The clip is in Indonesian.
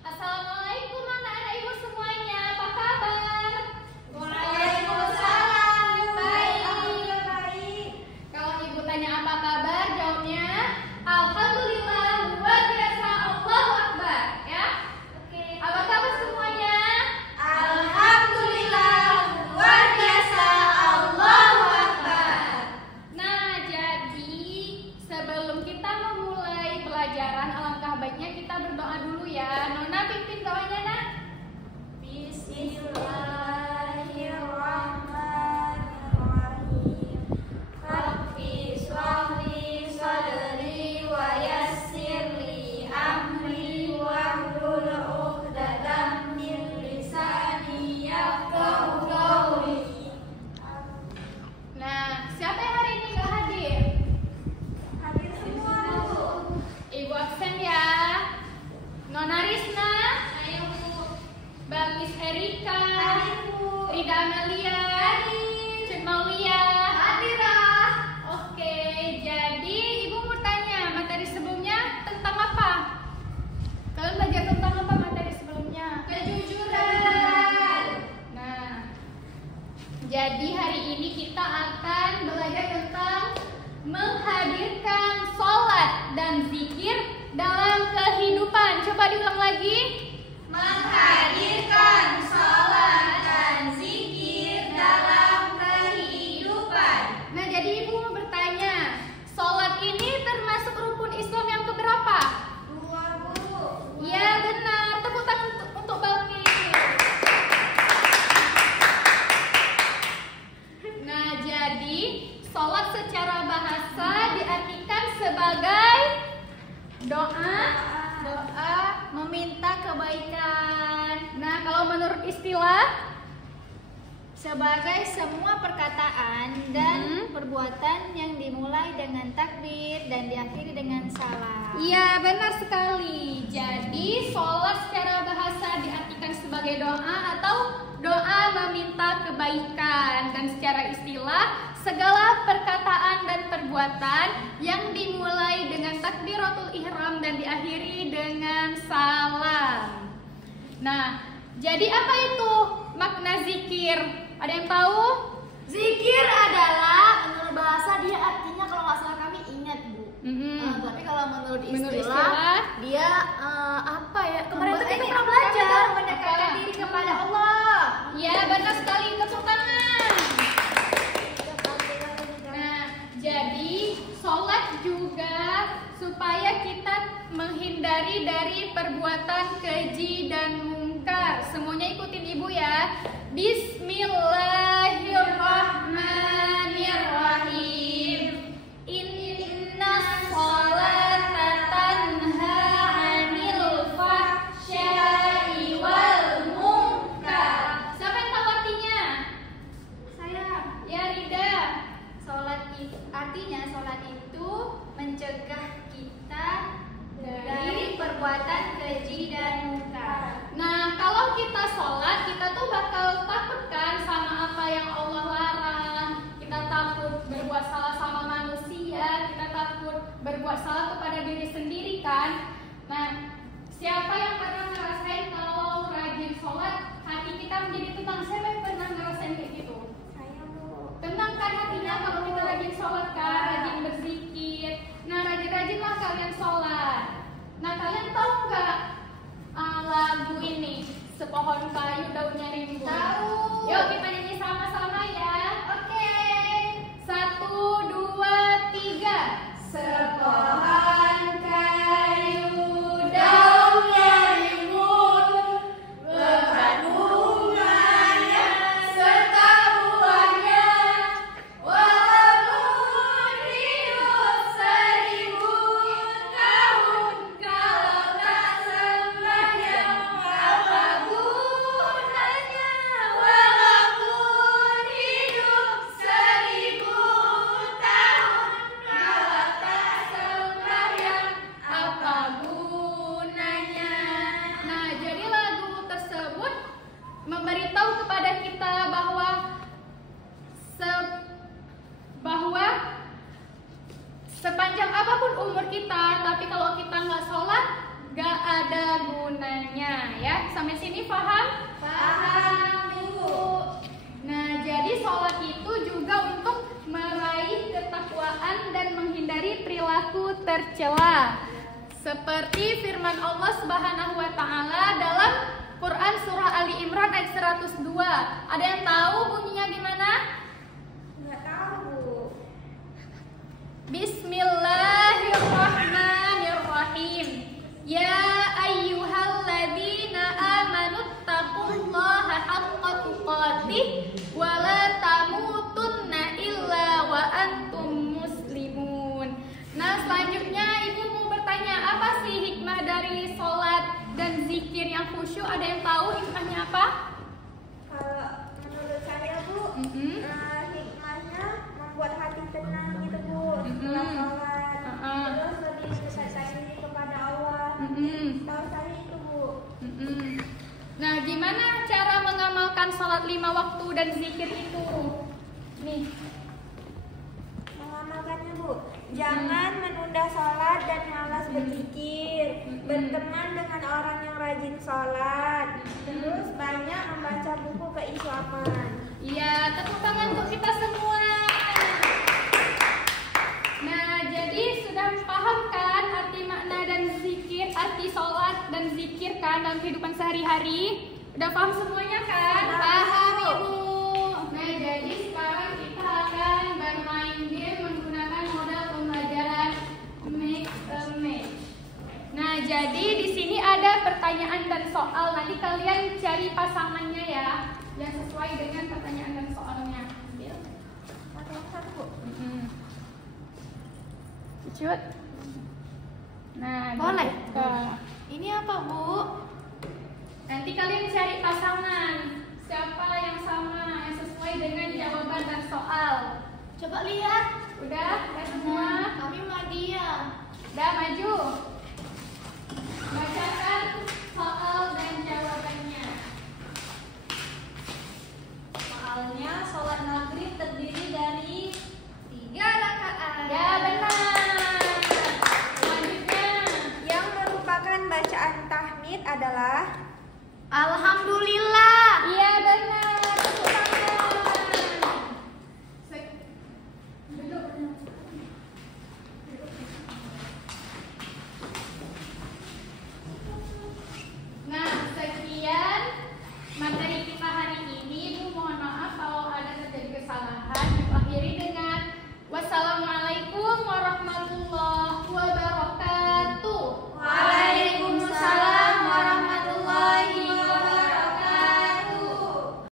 Assalamualaikum anak-anak ibu semuanya, apa kabar? Waalaikumsalam, baik, alhamdulillah baik. Kalau ibu tanya apa kabar, jawabnya Alhamdulillah, luar biasa, Allahu Akbar, ya? Oke. Apa kabar semuanya? Alhamdulillah, luar biasa, Allahu Akbar. Nah, jadi sebelum kita memulai pelajaran, alangkah baiknya kita berdoa dulu ya. Nona pimpin doanya, Nak. Bismillahirrahmanirrahim. Rabbi shrahli sadri wa yassirli amri wahlul 'uqdatam min lisani yafqahu qawli. Nah, siapa yang hari ini gak hadir? Hadir semua, Bu. Ibu absen ya. Nona Risna, Ayo, Bu. Mbak Miss Erika, Hadir, Bu. Rida Amelia, Hadir. Cik Maulia. Hadirah. Oke, jadi ibu mau tanya materi sebelumnya tentang apa? Kalian belajar tentang apa materi sebelumnya? Kejujuran. Nah, jadi hari ini kita akan belajar tentang menghadirkan sholat dan zikir dalam kehidupan. Coba diulang lagi. Menghadirkan sholat dan zikir dalam kehidupan. Nah, jadi ibu mau bertanya, sholat ini termasuk rukun Islam yang keberapa? 2, Bu. Ya benar, tepuk tangan untuk Balki. Nah, jadi sholat secara bahasa diartikan sebagai doa meminta kebaikan. Nah, kalau menurut istilah Sebagai semua perkataan dan perbuatan yang dimulai dengan takbir dan diakhiri dengan salam. iya, benar sekali. Jadi, sholat secara bahasa diartikan sebagai doa atau doa meminta kebaikan. Dan secara istilah, segala perkataan dan perbuatan yang dimulai dengan takbiratul ihram dan diakhiri dengan salam. Nah, jadi apa itu makna zikir? Ada yang tahu? Zikir adalah menurut bahasa dia artinya kalau nggak salah kami ingat, Bu. Tapi kalau menurut istilah, dia apa ya? Kemarin tuh kita pernah belajar mendekatkan Apa? diri kepada Allah. Ya, benar sekali, tepuk tangan. Nah, jadi sholat juga supaya kita menghindari dari perbuatan keji dan mungkar. Semuanya ikutin ibu ya. Bismillahirrahmanirrahim. Inna sholata tanha 'anil fahsya'i wal munkar. Siapa yang tahu artinya? Saya Ya, Rida. artinya sholat itu mencegah kita dari perbuatan keji dan mungkar. Nah, kalau kita sholat, kita tuh bakal takut kan sama apa yang Allah larang. Kita takut berbuat salah sama manusia, kita takut berbuat salah kepada diri sendiri kan. Nah, siapa yang pernah ngerasain kalau rajin sholat, hati kita menjadi tenang? Siapa yang pernah ngerasain kayak gitu? Saya, Bu. Tenang kan hatinya kalau kita rajin sholat kan, rajin berzikir. Nah, rajin-rajinlah kalian sholat. Nah, kalian tahu nggak lagu ini? Sepohon kayu daunnya rimbun. Tahu. Yuk kita nyanyi sama-sama ya. Oke. 1, 2, 3. Sepohon kayu ya. Sampai sini paham? Paham, Bu. Nah, jadi sholat itu juga untuk meraih ketakwaan dan menghindari perilaku tercela. Seperti firman Allah Subhanahu wa taala dalam Quran surah Ali Imran ayat 102. Ada yang tahu bunyinya gimana? Nggak tahu, Bu. Bismillahirrahmanirrahim. Ya ayyuhalladzina amanu taqullaha haqqa tuqatih wa la tamutunna illa wa antum muslimun. Nah, selanjutnya Ibu mau bertanya, apa sih hikmah dari sholat dan zikir yang khusyuk? Ada yang tahu hikmahnya apa? Kalau menurut saya, Bu, hikmahnya membuat hati tenang gitu, Bu. Setelah sholat, terus lebih mendekatkan diri kepada Allah. Tahu saya itu, Bu. Nah, gimana cara mengamalkan sholat 5 waktu dan zikir itu? Nih, Mengamalkannya, Bu. Jangan menunda sholat dan malas berzikir. Berteman dengan orang yang rajin sholat. Terus banyak membaca buku keislaman. iya, tepuk tangan untuk kita semua. Nah, jadi sudah paham kan arti makna dan zikir, arti sholat dan zikir kan dalam kehidupan sehari-hari? Udah paham semuanya kan? Paham, Ibu. Nah, jadi sekarang kita akan bermain game menggunakan modal pembelajaran Mix and Match. Nah, jadi di sini ada pertanyaan dan soal. Nanti kalian cari pasangannya ya, yang sesuai dengan pertanyaan dan soalnya. Ambil. Satu-satu, Bu. Cut. Nah, Boleh. dibuka. Ini apa, Bu? Nanti kalian cari pasangan siapa yang sama, yang sesuai dengan jawaban dan soal. Coba lihat. Udah semua? Kami Madia. Udah maju. Bacakan soal dan jawabannya. Soalnya sholat maghrib terdiri dari 3 rakaat. Ya benar. Selanjutnya. Yang merupakan bacaan tahmid adalah Alhamdulillah. Iya benar.